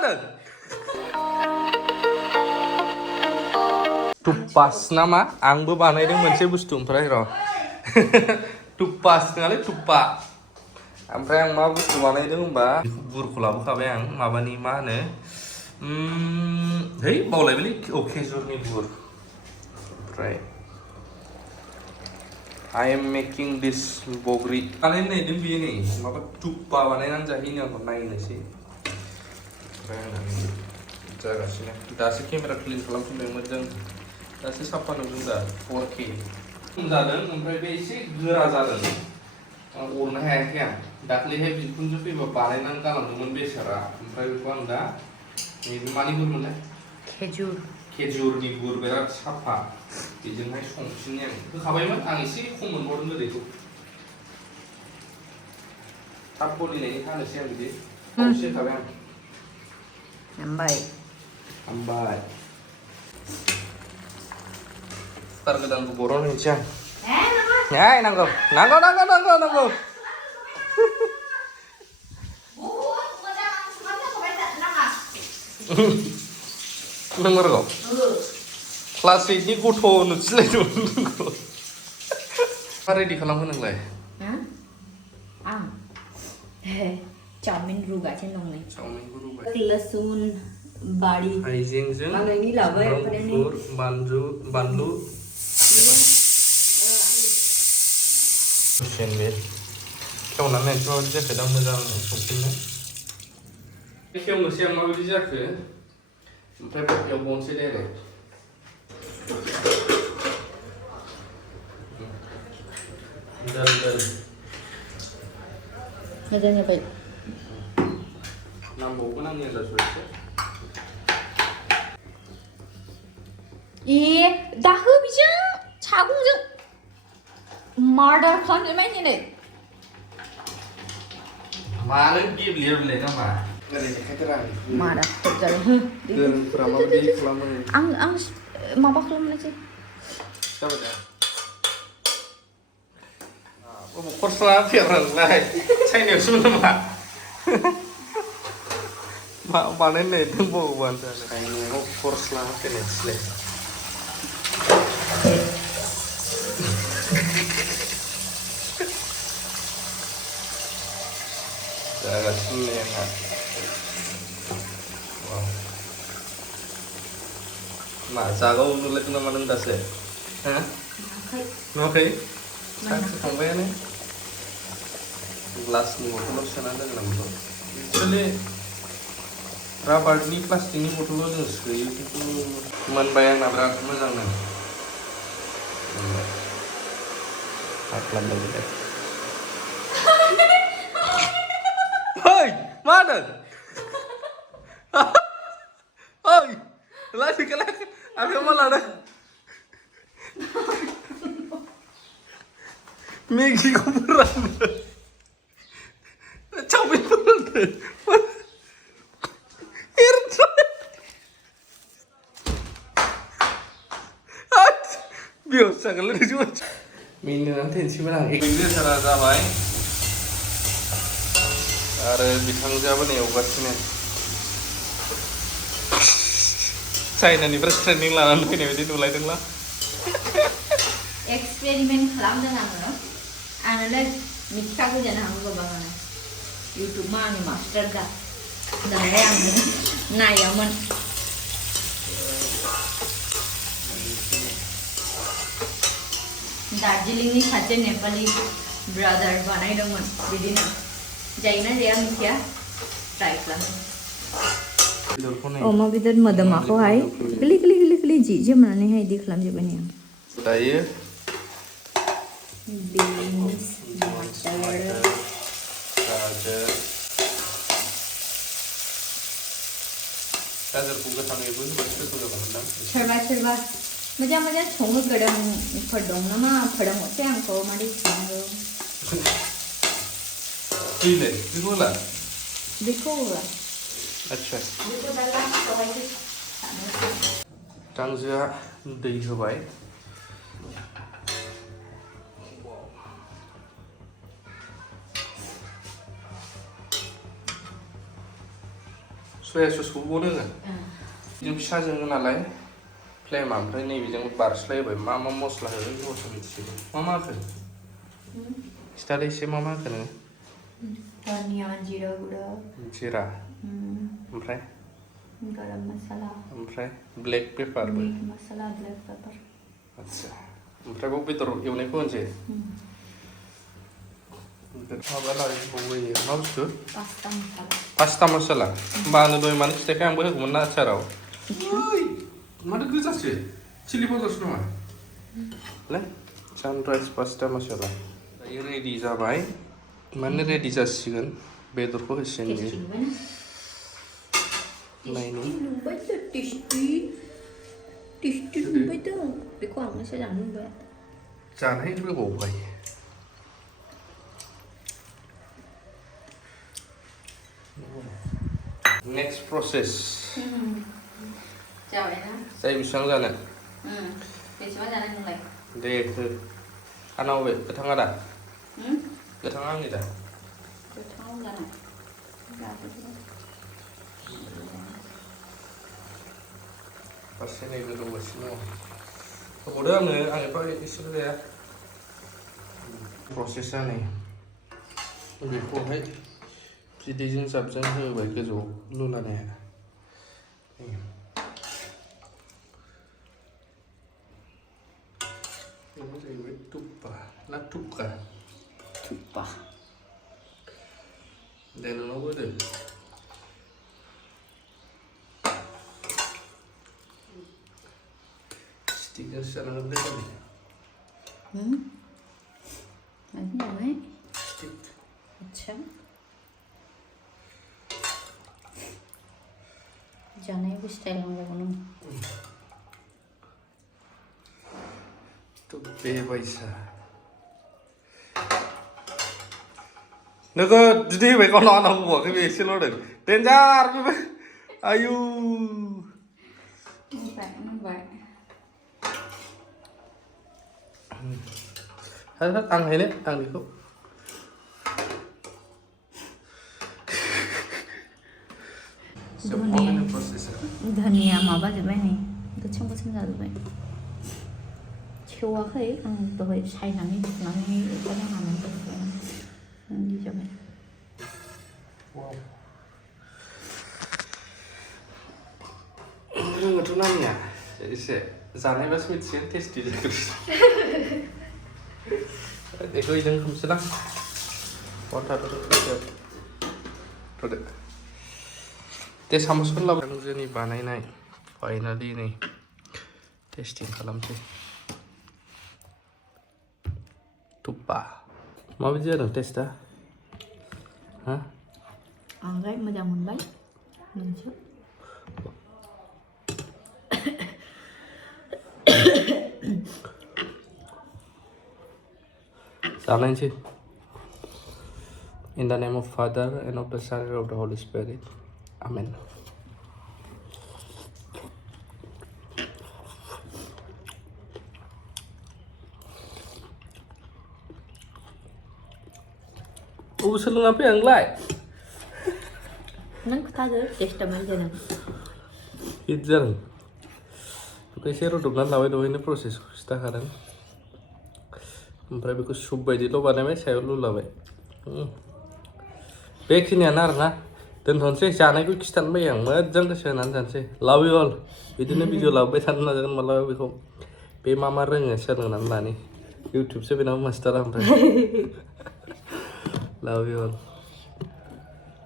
Mana? Tupas nama, angbu banai deng moनसे बुस्थु ओमफ्राय र' tupas नङालै tupa ओमफ्राय आं मा बुस्थु बानायदों होनबा बुरखौ लाबोखाबाय आं माबानि मा होनो है बावलायबायलै खेजुरनि बुर ओमफ्राय I am making this bogri बानायनो नागिरदों बियो नै माबा tupa बानायनानै जाहैनो आंखौ नायनोसै ओमफ्राय आं जागासिनो दासो केमेरा क्लिन खालामफिनदों मोजां दासो साफा नुदों दा 4K जादों ओमफ्राय बे एसे गोरा जादों अरनो हायाखै आं दाख्लैहाय बिखुनजो फैबा बानायनानै गालांदोंमोन बेसारा ओमफ्राय बेखौ आं दा नैबे मानि बुर मोनलाय खेजुरनि बुर बिराद साफा बेजोंहाय संफिननो आं होखाबायमोन आं एसे खम मोनबावदों गोदैखौ थाब गलिनायनि हानोसै आं बिदि खावसे होखाबाय आं हामबाय कुकार गोदानखौ बरनहैनोसै आं नांगौ नंगौ क्लास 8नि गथ' नुसिलायदोंमोन नोंखौ मा रेडि खालामखो नोंलाय आं चाउमिन रुगासिनो दं नै चाउमिनखौ रुबाय लसुन बाड़ी हाइजेंजों बानायनि लाबाय गुफुर बानलु दसेनो बे खेवनानै नायनोसै माबायदि जाखो दा मोजां संफिननो खेवनोसै आं माबायदि जाखो ओमफ्राय एवबावनोसै डाइरेक्ट मोजां जाबाय नांबावगोन आंनि आन्दाजखौ एसे दाहो बिजों सागंजों मार्डार खालामजोबबाय दिनै मानो गेब्लेयोलै नामा ओरै देखायथारा मारा जाबाय गोरोंफोरा माबायदि खालामो आं माबा खालामनोसै जाबाय दा खरसा फेरनांलाय चाइनायावसोमोन नामा मा बानायनो नागिरदों भगबान चाइनायाव खरस लाना फैनायसैलाय जागासिनो नै आंहा मा जागाव नुलायदों नामा नों दासो नुवाखै सानसे थांबायानो ग्लासनि बथलाव सोनानै दोनगोन आं बेखौ एक्सुवेलि राबारनि प्लास्टिकनि बथलाव जों सोयो खिन्थु मोनबाय आंना बिराद मोजांनो मोनबाय खालामदों Hey, mana? Hey, lagi ke lagi. Apa yang malah ada? Megi kuburan. Capek banget. Irta. Biasa kalau dijual. Mini nanti sih menang. Ini cara zaman. आरो बिथांजोआबो नै एवगासिनो चाइनानिफ्राय ट्रेनिं लानानै फैनाय बायदि नुलायदोंला एक्सपेरिमेन्ट खालामदों आङोलाय मिथिखागौ जानो हागौ गोबाङानो इउटुबमा आंनि मास्टार दा दाहाय आं नायामोन दार्जिलिंनि सासे नेपालि ब्रादार बानायदोंमोन बिदिनो जायोना जाया मिथिया ट्राइ खालामो अमा बेदर मोदोमाखौहाय गोरलै जि जोमनानैहाय इदि खालामजोबबाय नै आं दायो बिन्स मटर गाजरखौ गोथाङैबो होबासो गोथाव जागौमोनदां सोरबा मोजां सङो गोरोंफोर दं नामा फोरोंहरसै आंखौ मादै सङो दैलाय बेखौ होला बेखौ होला आच्छा गांजोआ दै होबाय सया ससखौबो दोङो जों फिसाजों नालाय फ्लेमा ओमफ्राय नैबेजों बारस्लायबाय मा मस्ला होगोन बेखौसो मिथिसिगौ मा होखो खिथादो एसे मा होखो नोङो धनिया जिरा गुड़ा जिरा ओमफ्राय गरम मसाला ओमफ्राय ब्लेक पेपार मीट मसाला ब्लैक पेपर आच्छा ओमफ्राय बाव बेदर एवनायखौ होनसै माबा लाबोयो मा बुस्थु पास्ता मसाला होमबा आंनो दहाय मानो खिथायाखै आंबो होगौमोन ना आचाराव ओइ माथो गोजासो चिलि पाउडारसो नङा ले सानराइज पास्ता मसाला दायो रेडि जाबाय माने रेडि जासिगोन बेदरखौ होसिगोन नायनि टेस्टी नुबाय थ' बेखौ आंनोसो जानो होबाय जानाय गोबावबाय नेक्स्ट प्रसेस जाबाय ना जाय बेसेबां जानो बेसेबां जानाय नोंलाय दे हो आंनाव बे गोथाङा दा गोथाङा आंनि दा गोथाङाव जानाय फारसे नै गोदौगासिनो दङ होबावदो आंनो आंनिफ्राय एसेल' जाया प्रसेसा नै बेखौहाय बिदैजों जाबजों होबाय गोजौआव लुनानै बेनो जाहैबाय थुप्पा ना थुपका थुप्पा दे नोंनावबो होदो स्टिकजोंसो जानांगोन दे जानाय स्टिक अच्छा जानायबो स्टाइल नांगौ नों तो बेबायसा नोगोद बिदै होबाय गावनाव आंनाव होबावाखै बे एसेल' होदों देन्जार बे आयु मोनबाय आं हायनो आं बेखौ धनिया माबाजोब्बाय नै गोसोम गोसोम जाजोब्बाय सेवाखै आं दहाय सायनानै सुनानै एखायनो हानानै दोनबाय बिदि जाबाय रोङोथ' नानिया एसे जानायबासो मिथिगोन टेस्टि जागोन बेखौ इजों खोमसोदां थ'दो दे सामसफोर लाबो जोंनि बानायनाय फाइनालि नै टेस्टिं खालामसै थुप्पा माबायदि जादों टेस्टआ हा आंलाय मोजां मोनबाय मोनसे जानायसै In the name of Father and of the Son and of the Holy Spirit. Amen. सोलोङाखै आंलाय नों खोथादो टेस्टआ मारै जादों हिट जादों बेखौ एसे रुदबनानै लाबाय दहायनो प्रसेसखौ खिथाखादों ओमफ्राय बेखौ सुप बायदिल' बानायबाय सायाव लुलाबाय बेखिनियानो आरोना दोनथ'नोसै जानायखौ खिथानो बायो आं मोजां गोसो होनानै जानोसै लाभ इउ अल बिदिनो भिडिअ लाबोबाय थानो नाजागोन मालाबा बेखौ बे मा रोङो सोलोंनानै लानि इउटुबसो बेनाबो मास्टारा ओमफ्राय लाभ इउ अल